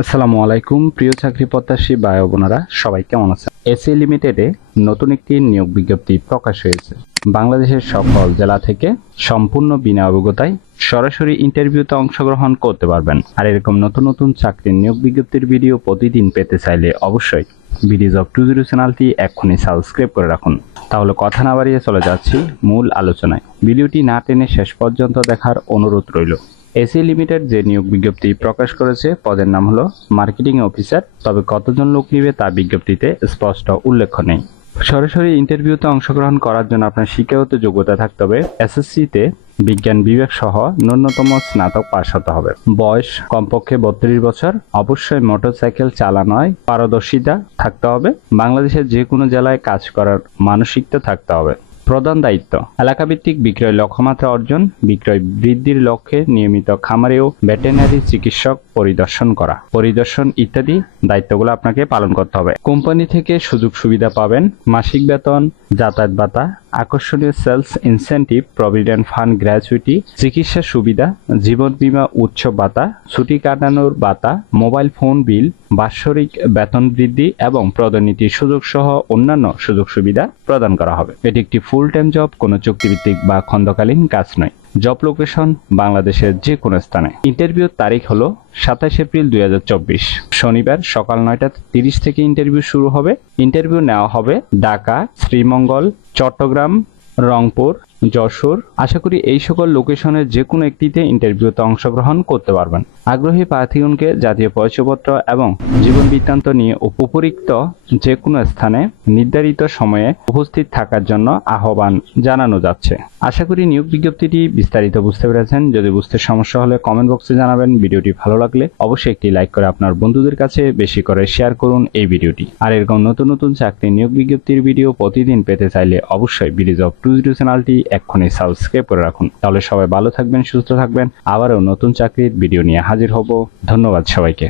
আসসালামু আলাইকুম প্রিয় চাকরি প্রত্যাশী ভাই ও বোনেরা, সবাই কেমন আছেন? এসএ লিমিটেডে নতুন একটি নিয়োগ বিজ্ঞপ্তি প্রকাশ হয়েছে। বাংলাদেশের সকল জেলা থেকে সম্পূর্ণ বিনা অভিজ্ঞতায় সরাসরি ইন্টারভিউতে অংশগ্রহণ করতে পারবেন। আর এরকম নতুন নতুন চাকরির নিয়োগ বিজ্ঞপ্তির ভিডিও প্রতিদিন পেতে চাইলে অবশ্যই বিডি জব 20 চ্যানেলটি এক্ষুনি সাবস্ক্রাইব করে রাখুন। তাহলে কথা না বাড়িয়ে চলে যাচ্ছি মূল আলোচনায়। ভিডিওটি না টেনে শেষ পর্যন্ত দেখার অনুরোধ রইল। এসি লিমিটেড যে নিয়োগ বিজ্ঞপ্তি প্রকাশ করেছে পদের নাম হলো মার্কেটিং অফিসার, তবে কতজন লোক নিবে তা বিজ্ঞপ্তিতে স্পষ্ট উল্লেখ নেই। সরাসরি ইন্টারভিউতে অংশগ্রহণ করার জন্য আপনার শিক্ষাগত যোগ্যতা থাকতে হবে এসএসসিতে বিজ্ঞান বিভাগ সহ ন্যূনতম স্নাতক পাশ হতে হবে। বয়স কমপক্ষে 32 বছর। অবশ্যই মোটরসাইকেল চালানোয় পারদর্শিতা থাকতে হবে। বাংলাদেশের যে কোনো জেলায় কাজ করার মানসিকতা থাকতে হবে। প্রধান দায়িত্ব: এলাকাভিত্তিক বিক্রয় লক্ষ্যমাত্রা অর্জন, বিক্রয় বৃদ্ধির লক্ষ্যে নিয়মিত খামারে ও ভেটেরিনারি চিকিৎসক পরিদর্শন ইত্যাদি দায়িত্বগুলো আপনাকে পালন করতে হবে। কোম্পানি থেকে সুযোগ সুবিধা পাবেন: মাসিক বেতন, যাতায়াত ভাতা, আকর্ষণীয় sales incentive, provident fund gratuity, চিকিৎসা সুবিধা, জীবন বীমা উৎসব ভাতা, ছুটি কাটানোর ভাতা, মোবাইল ফোন বিল, বাৎসরিক বেতন বৃদ্ধি এবং পদোন্নতির সুযোগ সহ অন্যান্য সুযোগ সুবিধা প্রদান করা হবে। এটি একটি ফুল টাইম জব, কোনো চুক্তিভিত্তিক বা খণ্ডকালীন কাজ নয়। জব লোকেশন: বাংলাদেশের যে কোনো স্থানে। ইন্টারভিউর তারিখ হলো 27 এপ্রিল 2024 শনিবার সকাল 9:30 থেকে ইন্টারভিউ শুরু হবে। ইন্টারভিউ নেওয়া হবে ঢাকা, শ্রীমঙ্গল, চট্টগ্রাম, রংপুর, যশোর। আশা করি এই সকল লোকেশনের যে কোনো একটিতে ইন্টারভিউতে অংশগ্রহণ করতে পারবেন। আগ্রহী প্রার্থীগণকে জাতীয় পরিচয়পত্র এবং জীবন বৃত্তান্ত নিয়ে উপরিক্ত যে কোনো স্থানে নির্ধারিত সময়ে উপস্থিত থাকার জন্য আহ্বান জানানো যাচ্ছে। আশা করি নিয়োগ বিজ্ঞপ্তিটি বিস্তারিত বুঝতে পেরেছেন। যদি বুঝতে সমস্যা হলে কমেন্ট বক্সে জানাবেন। ভিডিওটি ভালো লাগলে অবশ্যই একটি লাইক করে আপনার বন্ধুদের কাছে বেশি করে শেয়ার করুন এই ভিডিওটি। আর এরকম নতুন নতুন চাকরি নিয়োগ বিজ্ঞপ্তির ভিডিও প্রতিদিন পেতে চাইলে অবশ্যই বিডি জব 20 চ্যানেলটি এক্ষুনি সাবস্ক্রাইব করে রাখুন। তাহলে সবাই ভালো থাকবেন, সুস্থ থাকবেন। আবারও নতুন চাকরির ভিডিও নিয়ে হাজির হব। ধন্যবাদ সবাইকে।